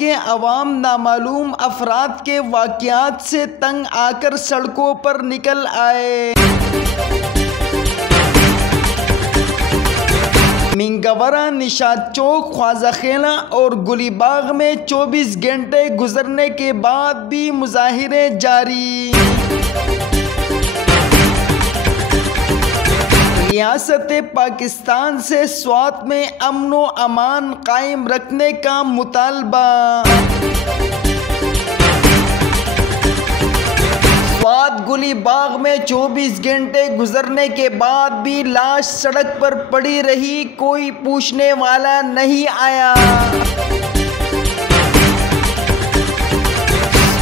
के अवाम नामालूम अफराद के वाक़यात से तंग आकर सड़कों पर निकल आए। मिंगवरा, निशात चौक, ख्वाजा खेला और गुलीबाग में 24 घंटे गुजरने के बाद भी मुजाहिरे जारी। रियासत पाकिस्तान से स्वात में अमन व अमान कायम रखने का मुतालबा। स्वात गुलीबाग में 24 घंटे गुजरने के बाद भी लाश सड़क पर पड़ी रही, कोई पूछने वाला नहीं आया।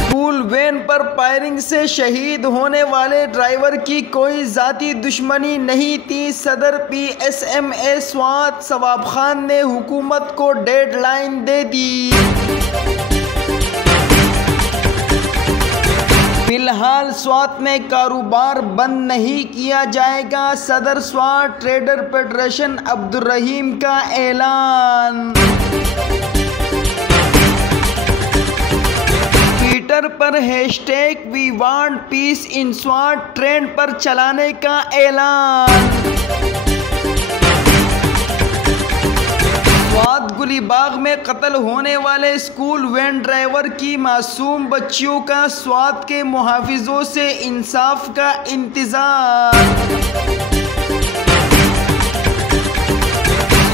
स्कूल वैन पर फायरिंग से शहीद होने वाले ड्राइवर की कोई जाती दुश्मनी नहीं थी। सदर PSMA स्वात सवाब खान ने हुकूमत को डेडलाइन दे दी। फिलहाल स्वात में कारोबार बंद नहीं किया जाएगा, सदर स्वात ट्रेडर फेडरेशन अब्दुल रहीम का ऐलान। ट्विटर पर #we want peace in Swat trend पर चलाने का ऐलान। स्वात गुलीबाग में कत्ल होने वाले स्कूल वैन ड्राइवर की मासूम बच्चियों का स्वात के मुहाफिजों से इंसाफ का इंतजार।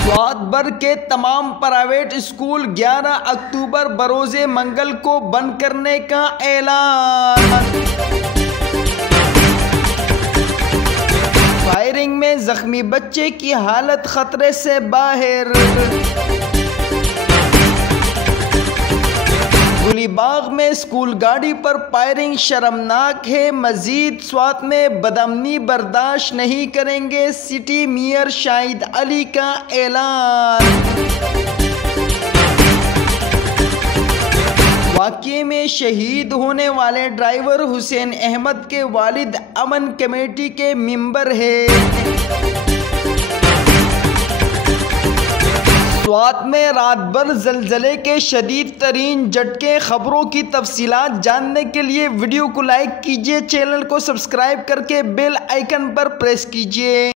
स्वात भर के तमाम प्राइवेट स्कूल 11 अक्टूबर बरोज़े मंगल को बंद करने का ऐलान। फायरिंग में जख्मी बच्चे की हालत खतरे से बाहर। गुलीबाग में स्कूल गाड़ी पर फायरिंग शर्मनाक है, मजीद स्वात में बदअमनी बर्दाश्त नहीं करेंगे, सिटी मेयर शाहिद अली का ऐलान। वाक़ये में शहीद होने वाले ड्राइवर हुसैन अहमद के वालिद अमन कमेटी के मेंबर है। स्वात में रात भर ज़लज़ले के शदीद तरीन झटके। खबरों की तफसीलात जानने के लिए वीडियो को लाइक कीजिए, चैनल को सब्सक्राइब करके बेल आइकन पर प्रेस कीजिए।